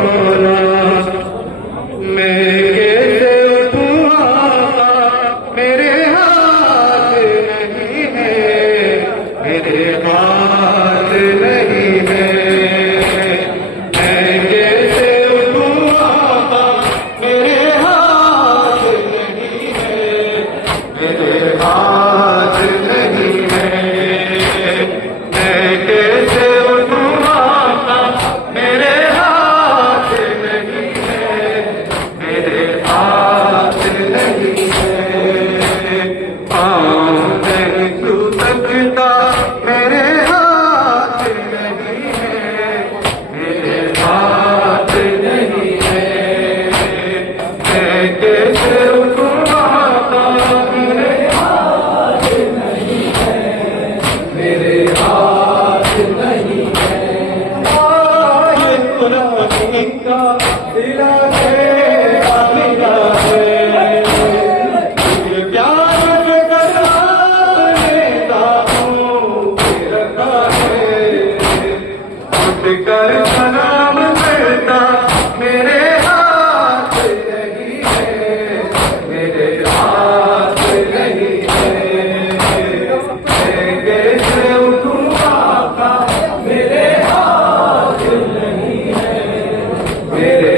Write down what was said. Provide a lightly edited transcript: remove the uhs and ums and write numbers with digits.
मौला, मैं कैसे उठूं आका, मेरे हाथ नहीं है, मेरे हाथ नहीं है। मैं कैसे उठूं आका, मेरे हाथ नहीं है, मेरे हाथ नहीं है। मैं कैसे उठूं आका, मेरे हाथ नहीं है, मेरे हाथ नहीं है। नहीं तू सकता, मेरे हाथ नहीं है, मेरे हाथ नहीं है। मैं कैसे उठूं आका, मेरे हाथ नहीं है, मेरे हाथ नहीं है। आए कुर्बानी का दिला है, मिला है, ये प्यार लेता हूँ, रखा है, उठ कर सलाम करता, मेरे हाथ नहीं है, मेरे हाथ नहीं है। मैं कैसे उठूं आका, मेरे हाथ नहीं है, मेरे